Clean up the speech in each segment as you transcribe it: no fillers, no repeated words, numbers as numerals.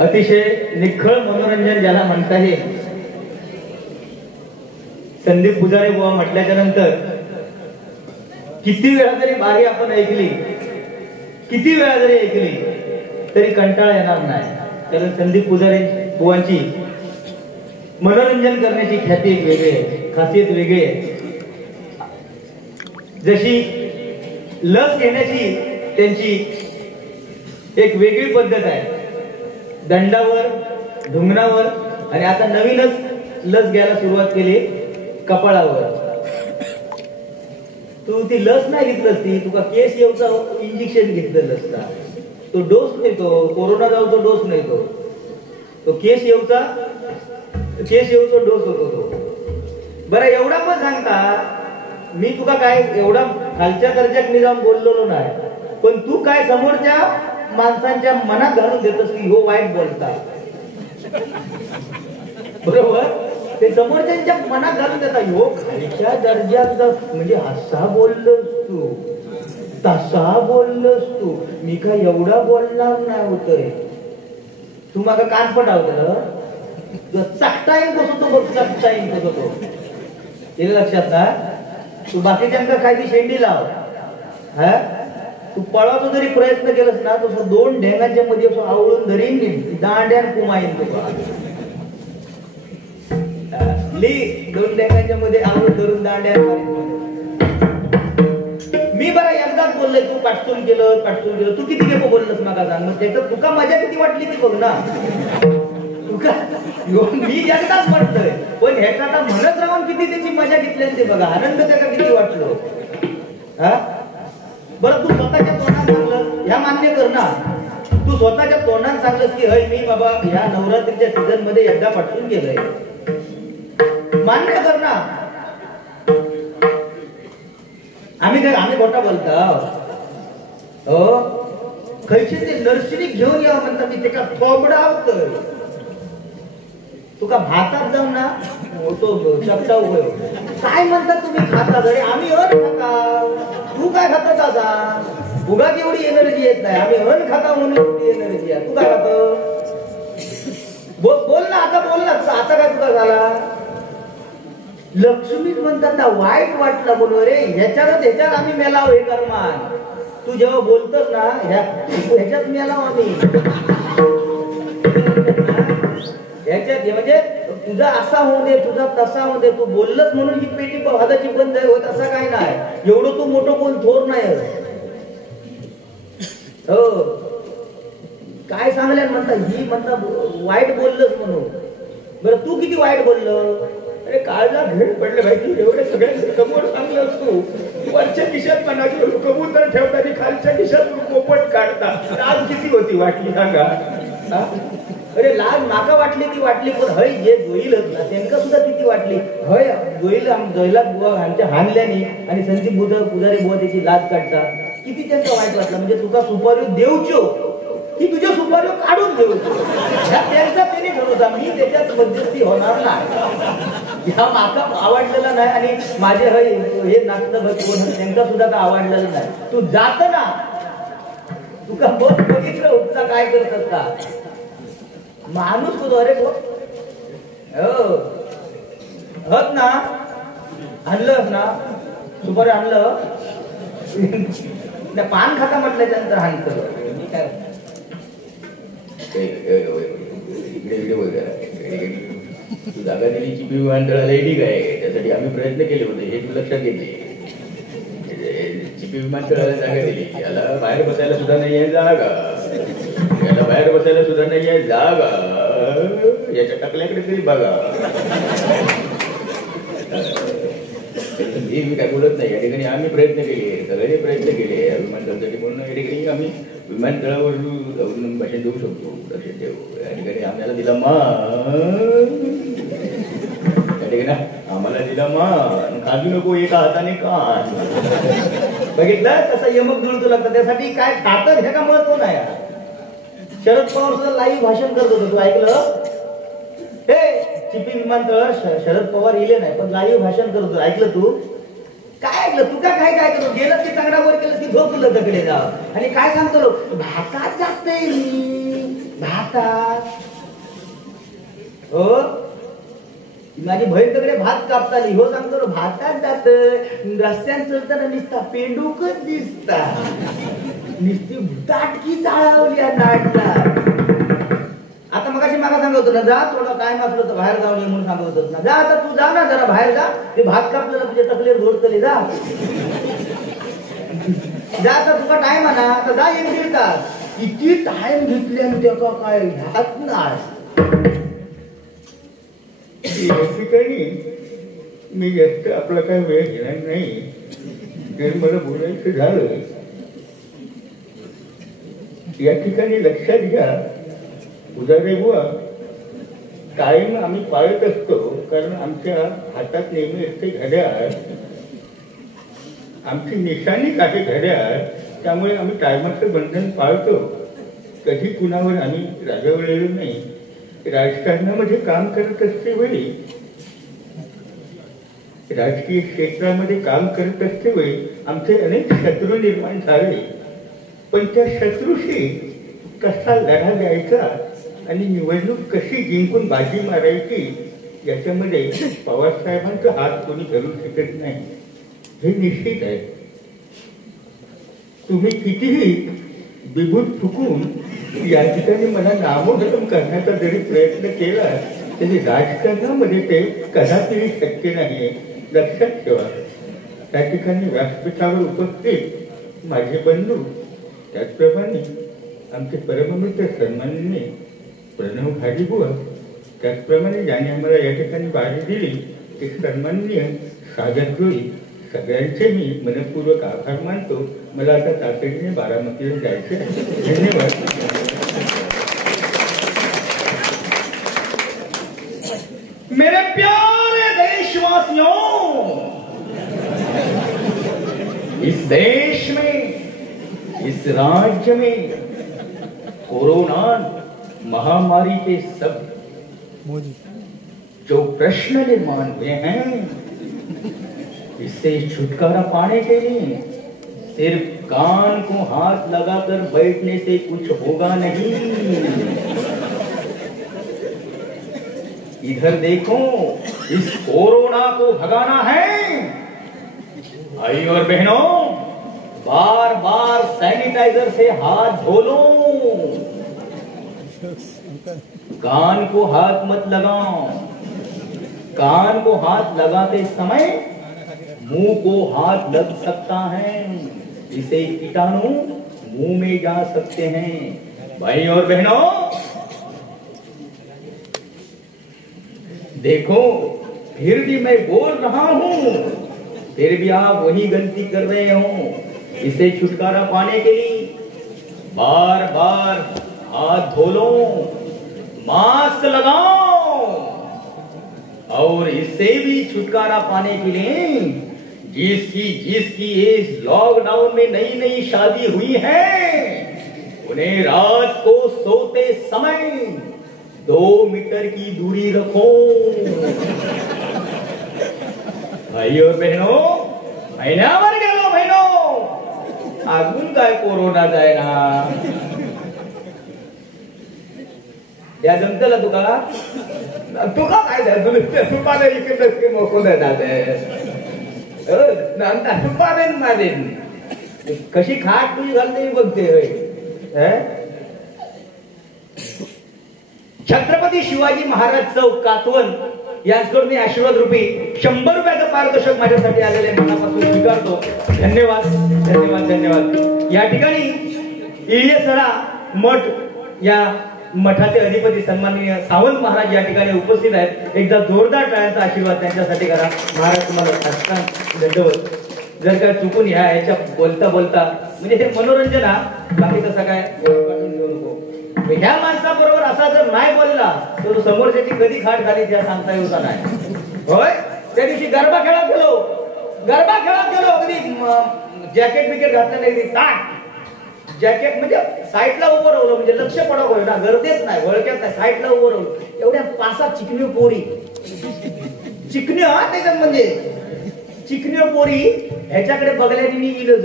अतिशय निखळ मनोरंजन ज्याला म्हणता येईल. संदीप पुजारी बुवा म्हटल्याच्या नंतर किती वेळा जरी बारी आपण ऐकली, किती वेळा जरी ऐकली तरी कंटाळा येणार नाही. कारण संदीप पुजारी बुवांची मनोरंजन करण्याची ख्याती एक वेगळी आहे, खासियत वेगळी आहे. जशी लस घेण्याची त्यांची एक वेगळी पद्धत आहे, दंडावर, ढुंगणावर, आणि आता नवीनच लस घ्यायला सुरुवात केली कपाळावर. तू ती लस नाही घेतलंस, ती तुका केस येऊचा इंजेक्शन घेतलेलं असता. तो डोस नाही, तो कोरोना जाऊचा डोस नाही, तो केस येऊचा डोस होतो तो. बरं एवढा पण सांगता, मी तुका काय एवढा खालच्या दर्जात मी जाऊन बोललो नाही, पण तू काय समोरच्या माणसांच्या मनात घालून देतोस की हो वाईट बोलता. बरोबर, ते समोरच्यांच्या मनात घालून देतात हो खालच्या दर्जात, म्हणजे असा बोललोस तू, तसा बोललोस तू, मी काय एवढा बोलणार नाही होतोय. तू मागा कान पटावत चकटाईन कसं तो बघ, चकटाईन कसं तो. हे लक्षात ना, तू बाकीच्यांका काय ती शेंडी लाव, हा तू पळाचा जरी प्रयत्न केलास ना, तो दोन ढेंगाच्या मध्ये असं आवळून धरीन, दांड्यान कुमाईन तुका. दोन ढेंगाच्या मध्ये आवळून धरून दांड्यान. मी बरं एकदाच बोललोय, तू पाठसून केलं, तू किती गेपो बोललस मागा सांग. मग त्याच्यात तुका मजा किती वाटली ती बघ ना. मी एकदाच म्हटलंय, पण ह्याचा आता म्हणत राहून किती त्याची मजा घेतली ते बघा, आनंद त्याचा किती वाटलो. हा बरं, तू स्वतःच्या तोंडात सांगलं, ह्या मान्य कर ना. तू स्वतःच्या तोंडात सांगलंस की हय मी बाबा ह्या नवरात्रीच्या सीझन मध्ये एकदा पाठवून गेलोय, मान्य कर ना. आम्ही खोटा बोलता हो. खैचे ते नर्सरी घेऊन यावं म्हणता, मी ते का थोबडा होतोय. तुका भातात जाऊन ना तो चपटाव काय म्हणता तुम्ही खाता घरी, आम्ही खाता. तू काय खातो दादा, तुला एवढी एनर्जी येत नाही, आम्ही खाता म्हणून एवढी एनर्जी आहे. तू काय खातो बोल ना, आता बोल ना, आता काय तुका झाला. लक्ष्मीच म्हणतात ना, वाईट वाटलं बोलू रे, ह्याच्यात आम्ही मेलाव हे कर्मान. तू जेव्हा बोलतोस ना ह्याच्यात मेलाव आम्ही, ह्याच्यात म्हणजे तुझा असा होऊ दे, तुझा तसा होऊ दे. तू बोललस म्हणून ही पेटी वादाची बंद होत असं काय नाही. एवढं तू मोठं कोण थोर नाही हो. काय सांगल्या म्हणता, ही म्हणता वाईट बोललस म्हणून. बरं तू किती वाईट बोललो, अरे काळजा भेट पडले पाहिजे. एवढे सगळ्यांचे समोर सांगलं तू, वरच्या खिशात मनाची कबूतर ठेवता, खालच्या खिशात पोपट काढता. आज किती होती वाटली सांगा. अरे लाज माका वाटली ती वाटली, पण हय जे जोईलच ना त्यांना सुद्धा किती वाटली. हय जोईला बुवा आमच्या हानल्यानी आणि संदीप पुजारी बुवा त्याची लाज काढता, किती त्यांचा वाईट वाटला. म्हणजे तुका सुपारी देऊचो की तुझ्या सुपारी काढून देऊचो, त्यांचा त्यांनी ठरवता. मी त्याच्यात मध्यस्थी होणार नाही. ह्या माका आवडलेला नाही, आणि माझे हय हे नाचणं कोण त्यांचा सुद्धा का आवडलेलं नाही. तू जात ना, तुका बघितलं उपचा काय करत का माणूस होतो. अरे हत ना, आणलं ना सुपारी, आणलं पान खाता म्हटल्याच्यानंतर हाणतं. मी काय तू जागा दिली चिपी विमानतळाला ठीक आहे, त्यासाठी आम्ही प्रयत्न केले होते, हे तू लक्षात घेतले. चिपी विमानतळाला जागा दिली, याला बाहेर बसायला सुद्धा नाही आहे जागा, याला बाहेर बसायला सुद्धा नाही आहे जागा, याच्या टाकल्याकडे तरी बघा. मी काय बोलत नाही. या ठिकाणी आम्ही प्रयत्न केले, सगळे प्रयत्न केले विमानतळासाठी, म्हणून या ठिकाणी आम्ही विमानतळावर जाऊन भाषण देऊ शकतो. लक्षात ठेवू, या ठिकाणी आम्हाला दिला मान, या ठिकाणी आम्हाला दिला मान. खाजू नको एका हाताने कान. बघितलं कसं यमक जुळतो लागतं. त्यासाठी काय ताकद हे का महत्व नाही. शरद पवार सुद्धा लाईव्ह भाषण करत होतो, तू ऐकलं. हे चिपी विमानतळ शरद पवार इले नाही, पण लाईव्ह भाषण करत होतो, ऐकलं तू. काय ऐकलं तू का काय काय करतो, गेलं की तंगडावर केलं की झोपलं दगडे जाव. आणि काय सांगतो भातात जाते, भात भातात हो माझी बहीण तिकडे भात कापताली हो सांगतो भातात जात रस्त्यात चलताना निसता पेंडूकच दिसता निसती दाटकी चाळवली या नाटला आता मगाशी मला सांगत होतो ना जा थोडा टाइम असलो तर बाहेर जाऊन ये म्हणून सांगत होतो ना जा आता तू जा ना जरा बाहेर जा ते भात कापलं तुझ्या तकलीफ जोडतले जा जा आता तुझा टाइम आहे ना आता जा एक दीड तास किती टाइम घेतले आणि त्याचा काय ह्यात नाही या ठिकाणी मी जास्त आपला काय वेळ घेणार नाही जर मला बोलायचं झालं या ठिकाणी लक्षात घ्या उदारे बुवा कायम आम्ही पाळत असतो कारण आमच्या हातात नेहमी असते घड्याळ आमची निशाणी आहे घड्याळ त्यामुळे आम्ही टायमाचं बंधन पाळतो कधी कुणावर आम्ही रागवलेलो नाही राजकारणामध्ये काम करत असते वेळी राजकीय क्षेत्रामध्ये काम करत असते वेळी आमचे अनेक शत्रू निर्माण झाले पण त्या शत्रूशी कसा लढा द्यायचा आणि निवडणूक कशी जिंकून बाजी मारायची याच्यामध्ये पवारसाहेबांचा हात कोणी धरू शकत नाही हे निश्चित आहे तुम्ही कितीही बिगुट फुकून या ठिकाणी मला नामोहरम करण्याचा जरी प्रयत्न केला तरी राजकारणामध्ये ते कदापिही शक्य नाही लक्षात ठेवा त्या ठिकाणी व्यासपीठावर उपस्थित माझे बंधू त्याचप्रमाणे आमचे परममित्र सन्माननीय प्रणव घाडीबुवा त्याचप्रमाणे ज्याने आम्हाला या ठिकाणी बारी दिली ते सन्माननीय सागर जोई सगळ्यांचे मी मनपूर्वक आभार मानतो मला आता तातडीने बारामतीला जायचे धन्यवाद मेरे प्यारे देशवासियों इस देश में इस राज्य में कोरोना महामारी के सब जो प्रश्न निर्माण हुए हैं इससे छुटकारा पाने के लिए सिर्फ कान को हाथ लगाकर बैठने से कुछ होगा नहीं इधर देखो इस कोरोना को भगाना है भाई और बहनों बार बार सैनिटाइजर से हाथ धो लो कान को हाथ मत लगाओ कान को हाथ लगाते समय मुंह को हाथ लग सकता है इसे कीटाणु मुंह में जा सकते हैं भाई और बहनों देखो फिर भी मैं बोल रहा हूं फिर भी आप वही गलती कर रहे हो इसे छुटकारा पाने के लिए बार बार हाथ धो लो मास्क लगाओ और इससे भी छुटकारा पाने के लिए जिसकी इस लॉकडाउन में नई नई शादी हुई है उन्हें रात को सोते समय 2 मीटर की दूरी रखो भाई और बहनों महिन्यावर गेलो बहनों अजून काय कोरोना जाय ना या जमतला तुका काय तुका इकडे मोको तुपादेन मारेन कशी खाट तुझी घालते बघते छत्रपती शिवाजी महाराज चौक कातवन यांच्याकडून मी आशीर्वाद रूपी 100 रुपयाचं पारितोषिक माझ्यासाठी आलेले मनापासून स्वीकारतो धन्यवाद धन्यवाद धन्यवाद या ठिकाणी इळेसरा मठ या मठाचे अधिपती सन्माननीय सावंत महाराज या ठिकाणी उपस्थित आहेत एकदा जोरदार टाळ्यांचा आशीर्वाद त्यांच्यासाठी करा महाराज तुम्हाला साष्टांग दंडवत जर का चुकून ह्याच्या बोलता बोलता म्हणजे हे मनोरंजन हा बाकी तसा काय घेऊ नको ह्या माणसाबरोबर असा जर नाही बोलला तर तो समोरच्याची कधी खाट झाली त्या सांगता येऊचा नाही होय त्या दिवशी गरबा खेळात गेलो अगदी जॅकेट बिकेट घातलं नाही ताट जॅकेट म्हणजे साईडला उभं राहिलं म्हणजे लक्ष पडावं ना गर्दीच नाही वळक्यात नाही साईडला उभं राहिलं एवढ्या 5-6 चिकनी पोरी चिकनी हा त्याच्यात म्हणजे चिकनी पोरी ह्याच्याकडे बघल्याने मी गेलो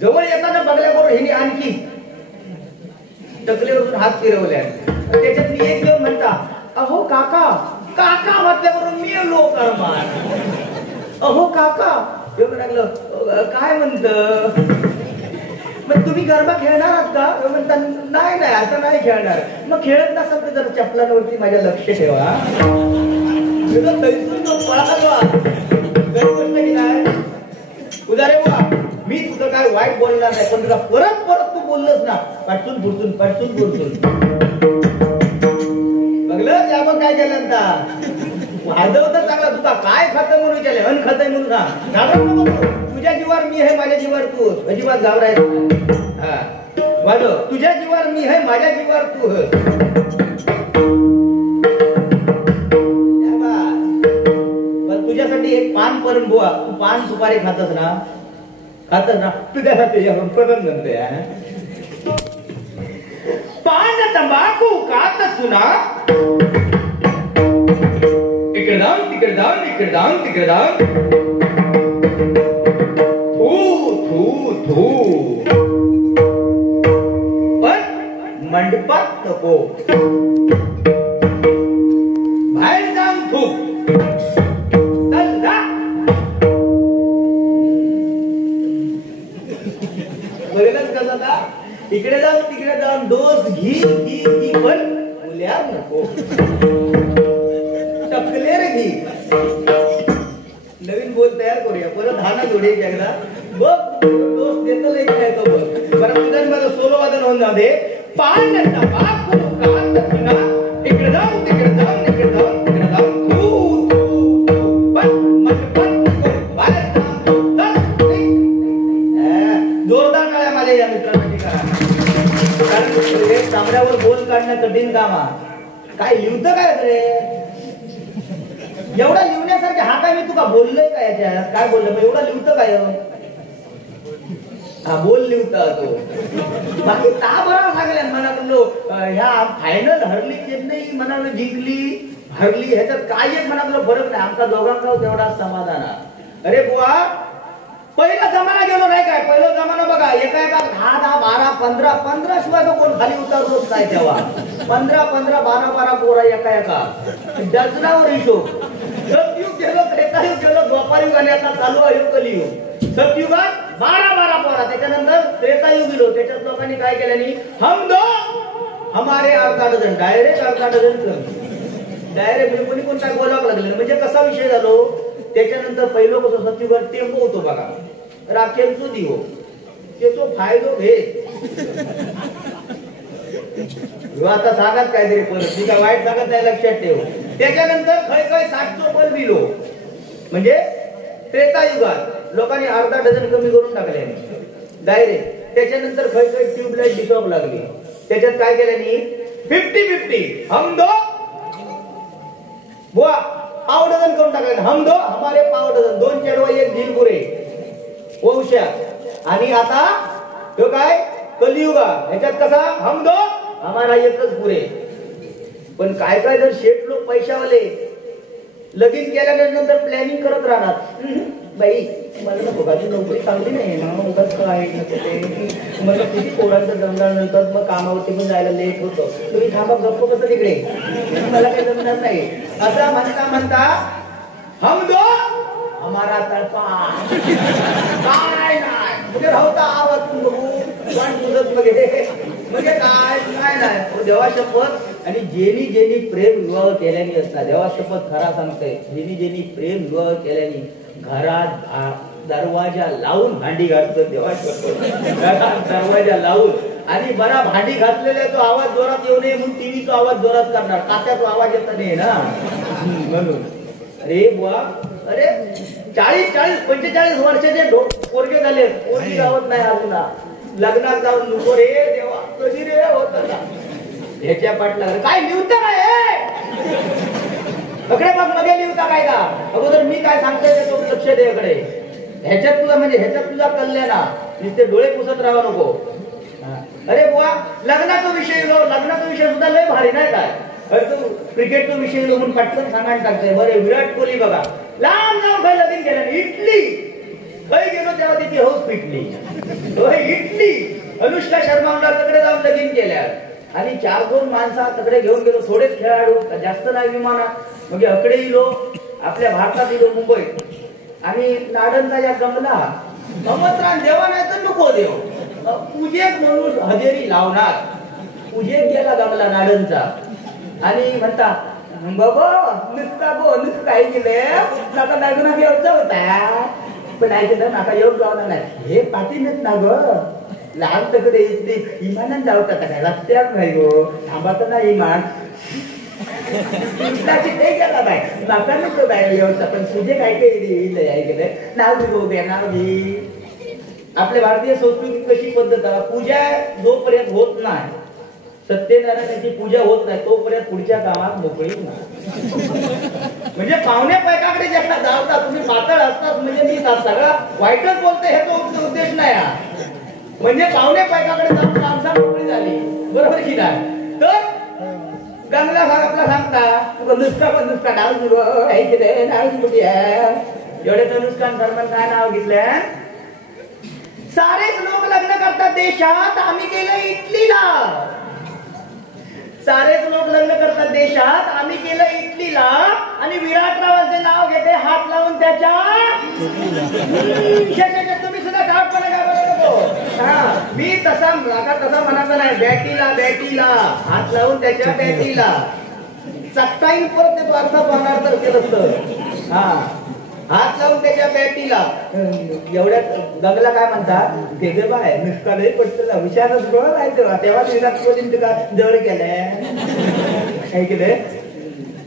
जवळ येताना बघल्याबरोबर ह्यानी आणखी टकलेवरून हात फिरवल्या. त्याच्यात मी एक घेऊन म्हणता, अहो काका, काका म्हटल्यावरून मी लोक अहो काका एवढं लागलं. काय म्हणत मग तुम्ही गरबा खेळणार आहात का म्हणता, नाही नाही आता नाही खेळणार. मग खेळत नसाल तर जरा चपलांवरती माझ्या लक्ष ठेवा. उदारे वा मी तुझं काय वाईट बोलणार नाही, पण तुला परत परत तू बोललंस ना पाठून पुरतून बघलं त्या मग काय केलं वाजवतं चांगला. तुझा काय खातं म्हणून विचारले, अन खातंय म्हणून घाबरतो. तुझ्या जीवावर मी आहे, माझ्या जीवावर तू. अजिबात घाबरायचं. हा वाजव. तुझ्या जीवावर मी आहे, माझ्या जीवावर तू. तुझ्यासाठी एक पान परम बुवा, तू पान सुपारी खातस ना तुझ्यासाठी प्रबंध म्हणते. पान तंबाखू खात सुना, इकडे जाऊन तिकडे जाऊन इकडे जाऊन तिकडे जाऊन थू पण मंडपात नको. बाहेर जाऊन थू. इकडे जाऊन तिकडे जाऊन डोस घी पण मुल्या नको. टकलेर घी. नवीन बोल तयार करूया. परत हा ना जोडे एकदा बघ डोस देतो नाही तो बघ. बरं तुझ्या माझं सोलो वादन होऊन जाऊ दे. पान तंबाखू खात सुना, इकडे जाऊन तिकडे जाऊन इकडे जाऊन तिकडे जाऊन जोरदार टाळ्या माझ्या या मित्रांसाठी करा. कारण तांबड्यावर बोल काढणं कठीण काम आहे. काय लिहतं काय रे एवढा लिहिण्यासारखे. हा काय मी तुका बोललोय का याच्यात काय बोललं मग एवढा लिहतं काय. हा बोल लिहता तो बाकी ता बरा सांगल्या म्हणा बोललो. ह्या फायनल हरली चेन्नई म्हणाल जिंकली हरली ह्याच्यात काय एक म्हणाल फरक नाही. आमचा दोघांचा तेवढा समाधान. अरे बुवा पहिला जमाना गेलो नाही काय. पहिला जमाना बघा एका 10, 12, 15 शिवाय तो कोण खाली उतरतोच नाही. तेव्हा 15, 12 पोरा एका डझनावर हिशोब. सतयुग गेलो, त्रेतायुग गेलो, द्वापारयुग आणि आता चालू आहे कलियुग. सतयुगात 12 पोरा. त्याच्यानंतर त्रेतायुग गेलो. त्याच्यात लोकांनी काय केल्यानी हम दो हमारे 8 डझन डायरेक्ट 8 डझन कमी. डायरेक्ट कोणी कोण काय बोलावं लागलं. म्हणजे कसा विषय झालो. त्याच्यानंतर पहिलं कसं सतयुगात टेम्पो होतो बघा. राखेलचो दिवो त्याचो फायदो घे. आता सांगत काहीतरी परत ती काय वाईट सांगत नाही लक्षात ठेव. त्याच्यानंतर खय 700 बल्ब दिलो. म्हणजे त्रेतायुगात लोकांनी 1/2 डझन कमी करून टाकले डायरेक्ट. त्याच्यानंतर खय ट्यूबलाईट दिसावं लागली. त्याच्यात काय केल्यानी 50-50 हम दो बुवा पाव डझन करून टाकायचं. हम दो हमारे पाव डझन. 2 चेडवा 1 झील पुरे वंशा. आणि आता तो काय कलियुगा ह्याच्यात कसा हम दो हमारा एकच पुरे. पण काय जर शेठ लोक पैशावाले लगीन केल्यानंतर प्लॅनिंग करत राहणार. बाई मला ना बघाची नोकरी चांगली नाही ना उगाच काय मला किती पोरांचं जमणार नंतर मग कामावरती पण जायला लेट होतं. तुम्ही थांबा गप्प कसं तिकडे मला काही जमणार नाही असं म्हणता हम दो हमारा तळपा काय नाही म्हणजे राहता आवाज बघू वाट तुझत बघे म्हणजे काय नाही. देवा शपथ. आणि जेनी प्रेम विवाह केल्याने असतात. देवा शपथ खरा सांगते. जेनी प्रेम विवाह केल्याने घरात दरवाजा लावून भांडी घालतो. देवा शपथ घरात दरवाजा लावून आणि बरा भांडी घातलेला तो आवाज जोरात येऊ नये म्हणून टीव्हीचा आवाज जोरात करणार. कात्याचा आवाज येत नाही ना म्हणून. अरे बुवा अरे 40-45 वर्षाचे पोरगे झाले. पोरगी गावत नाही अजून. लग्नात जाऊन नको रे देवा कधी रे होत ह्याच्या पाठला काय लिहता काय अकडे मग मध्ये लिहता काय का. अगोदर मी काय सांगतोय ते तो लक्ष दे इकडे. ह्याच्यात तुला म्हणजे ह्याच्यात तुझा कल्याण नुसते डोळे पुसत राहा नको. अरे बुवा लग्नाचा विषय सुद्धा लय भारी नाही काय. अरे तू क्रिकेटचा विषय म्हणून पटकन सांगायला टाकतोय. बरे विराट कोहली बघा लांब जाऊन काय लगीन केलं इटली काही गेलो तेव्हा त्याची हौस पिटली. इटली अनुष्का शर्मा तिकडे जाऊन लगीन केल्या. आणि 4-2 माणसं तिकडे घेऊन गेलो, थोडेच खेळाडू, जास्त नाही विमानात. मग अकडे इलो, आपल्या भारतात इलो मुंबईत. आणि नाडनचा या गमला ममत्रान देवा नाही तर नको देव, पूजेक म्हणून हजेरी लावणार. पूजेक गेला गमला नाडनचा आणि म्हणता बाबा नुसता नुसतं काय केलं नाका नागुना घेऊचा होता, पण ऐकलं नाका येऊन जावणार नाही. हे पाठीनच ना ग लहान तकडे इथली इमानात जाऊ का काय रस्त्यात नाही गो, थांबत नाही इमान ते गेला बाय नाका नको बाय येऊचा, पण तुझे काय काय ऐकलं नाव घेऊ दे नाव घे. आपल्या भारतीय संस्कृतीत कशी पद्धत आहे, पूजा जोपर्यंत होत नाही, सत्यनारायणाची पूजा होत नाही तोपर्यंत पुढच्या कामात मोकळी नाही. म्हणजे पाहुण्या पैकाकडे जेव्हा जाता तुम्ही पातळ असतात, म्हणजे मी सगळा वाईटच बोलते हे तो उद्देश नाही. म्हणजे पाहुण्या पैकाकडे जाऊन माणसा मोकळी झाली, बरोबर की नाही. तर गंगला भाग आपला सांगता नुसका नाव ऐकले नाव एवढे तर नुसकान सलमान काय नाव घेतलं. सारेच लोक लग्न करतात देशात, आम्ही केलं इटलीला. सारेच लोक लग्न करतात देशात, आम्ही केलं इटलीला. आणि विराटरावांचे नाव घेते हात लावून त्याच्या. तुम्ही सुद्धा ठापपणा काय नको. मी तसा म्हणायचा नाही, बॅटीला हात लावून त्याच्या बॅटीला चक्काईन परत देतो अर्थ पाहणार तर केलं. हात लावून त्याच्या बॅटीला. एवढ्यात गंगला काय म्हणतात ते बाय नुसका नाही पडत विचारच बळ नाही तेव्हा विराट कोहली तुका जवळ गेल्या काय केलं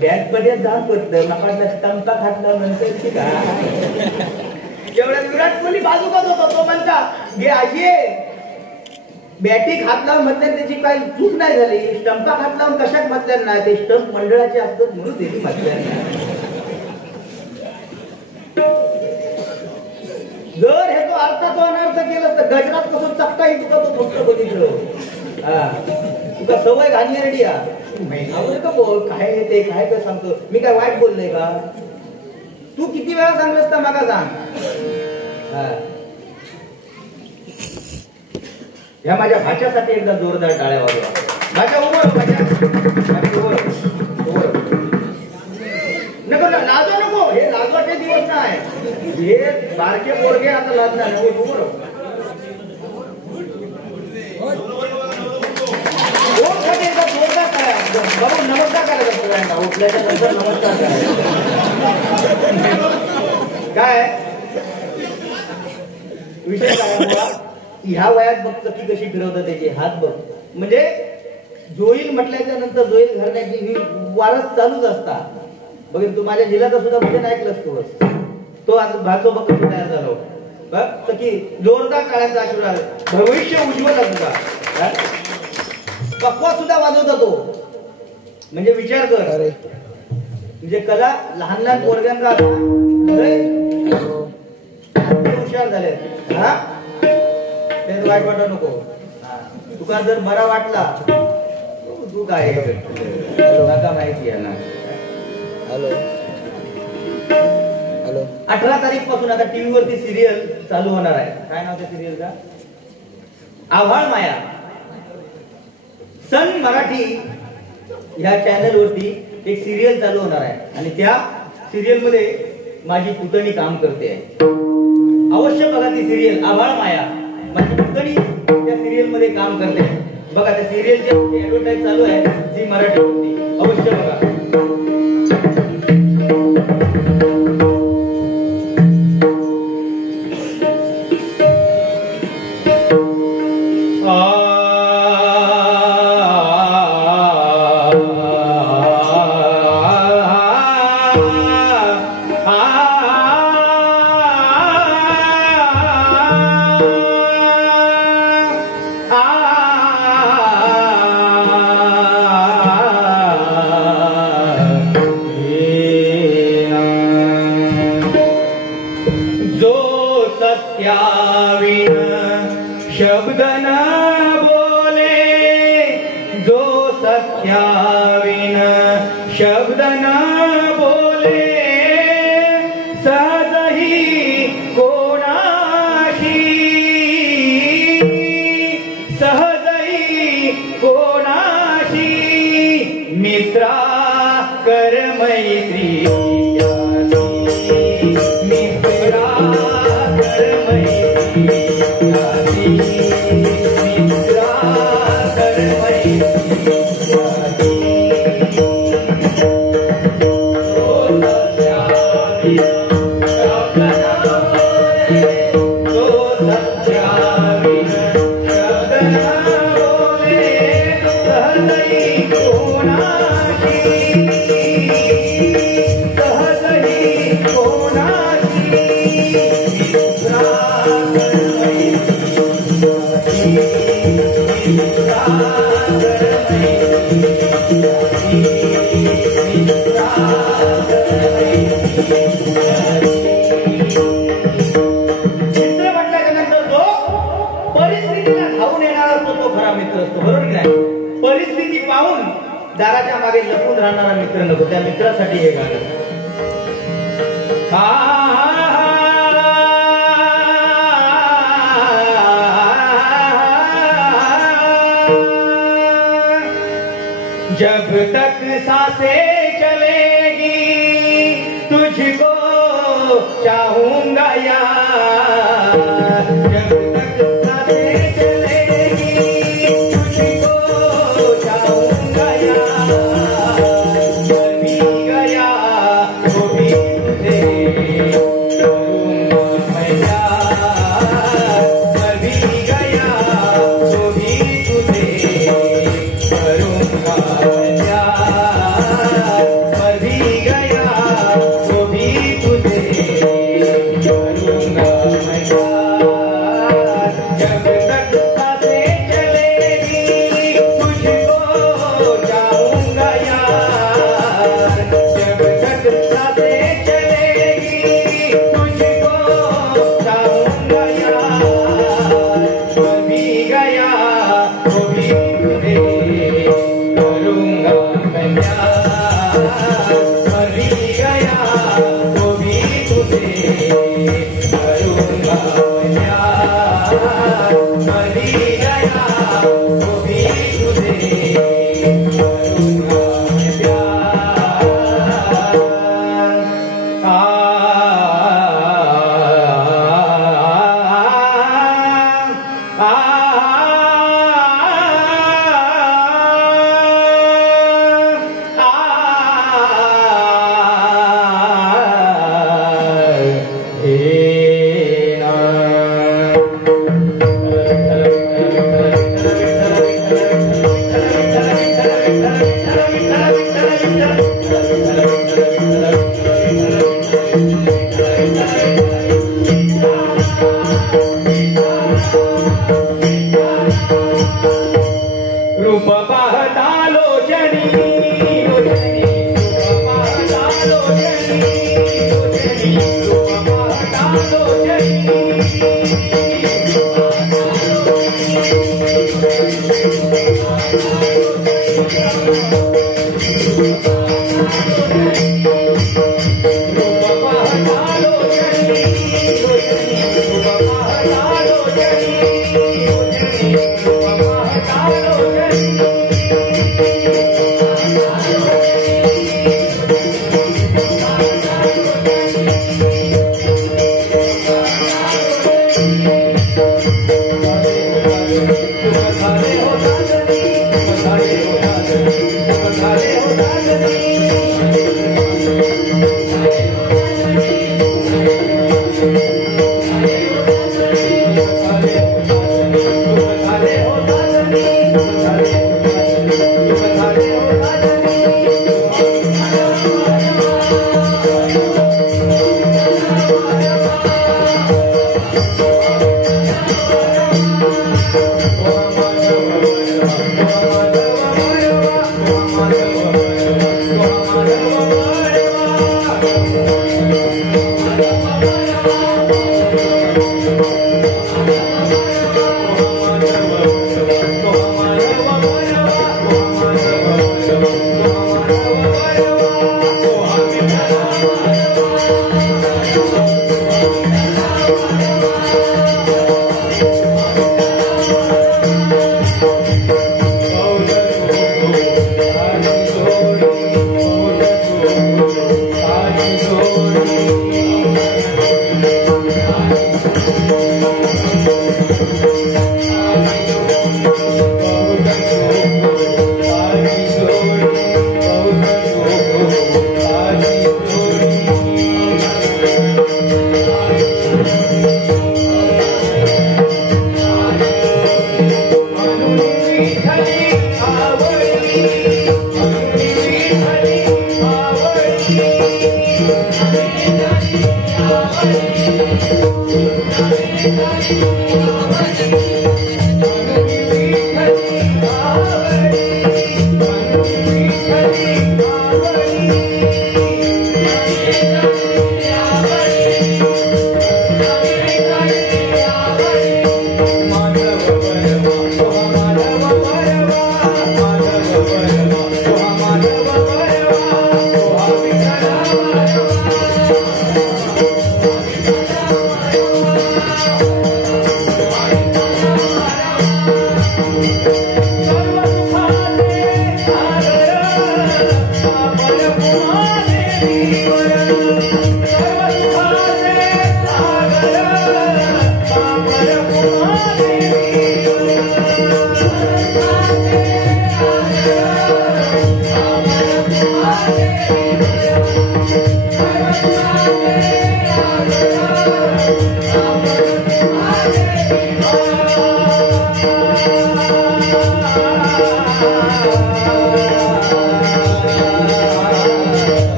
बॅट मध्ये जाऊन पडतं नका स्टंपा खातला नंतर का. एवढ्यात विराट कोहली बाजू होतो, तो म्हणता घे आजी बॅटी खात लावून म्हटलं त्याची काही चूक नाही झाली, स्टंपा खात लावून कशात म्हटल्या नाही, ते स्टंप मंडळाचे असतात म्हणून त्याची म्हटल्या नाही. जर हे तो अर्थात अनर्थ केलं तर गजरात कसं चक्काही तुका तो फक्त बघितलं. तुका सवय घालली रेडी का बोल काय ते काय काय सांगतो मी काय वाईट बोललोय का. तू किती वेळा सांगलंस तर मला सांग. ह्या माझ्या भाच्यासाठी एकदा जोरदार टाळ्या वाजवा. माझ्या उमर नको लाजो नको, हे लाजवाचे दिवस नाही, हे बारके पोरगे आता लाजणार नाही. जोरदार बाबू नमस्कार करायचा उठल्याच्या नंतर नमस्कार करायचा. काय विषय काय ह्या वयात बघ चकी कशी फिरवतात त्याचे हात बघ. म्हणजे जोईल म्हटल्याच्या नंतर जोईल घालण्याची ही वारस चालूच असता. बघ तू माझ्या जिल्ह्याचा सुद्धा भजन ऐकलंस तू, तो आज भाचो बघ कशी तयार झालो बघ चकी जोरदार काळाचा आशीर्वाद भविष्य उज्ज्वल तुझा. पक्वा सुद्धा वाजवता तो. म्हणजे विचार कर म्हणजे कला लहान लहान पोरग्यांना हुशार झाले. हा ते वाईट वाटत नको. तुका जर बरा वाटला तू काय नका माहिती आहे ना. हॅलो 18 तारीख पासून आता टीव्ही वरती सिरियल चालू होणार आहे. काय नाव त्या सिरियलचा आभाळ माया. सन मराठी ह्या चॅनल वरती एक सिरियल चालू होणार आहे आणि त्या सिरियल मध्ये माझी पुतणी काम करते आहे. अवश्य बघा ती सिरियल आभाळ माया. माझी पुतणी त्या सिरियल मध्ये काम करते. बघा त्या सिरियलची ऍडव्हर्टाईज चालू आहे झी मराठी वरती, अवश्य बघा. शब्द न बोले जो सत्याविन शब्द न बोले सहजही कोणाशी सहजही कोणा मित्रा कर मैत्री मित्रा कर मैत्री मित्रा कर मैत्री परिस्थिती पाहून दाराच्या मागे लपून राहणारा मित्र नको, त्या मित्रासाठी हे गाणं. जब तक सांसें चलेगी तुझको चाहूंगा यार, जब तक सांसें चलेगी तुझको चाहूंगा यार, मर भी गया तो भी तुझे करूंगा मैं प्यार, मर भी गया तो भी तुझे करूंगा मैं प्यार, मर भी गया तो भी तुझे करूंगा मैं प्यार. जब तक सांसें चलेगी तुझको चाहूंगा यार, जब तक सांसें चलेगी तुझको चाहूंगा यार, मर भी गया तो भी तुझे करूंगा मैं प्यार, मर भी गया तो भी तुझे करूंगा मैं प्यार, मर भी गया तो भी तुझे करूंगा मैं प्यार. रूप पाहता लोचनी लोचनी, रूप पाहता लोचनी लोचनी, रूप पाहता लोचनी.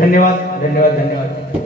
धन्यवाद धन्यवाद धन्यवाद.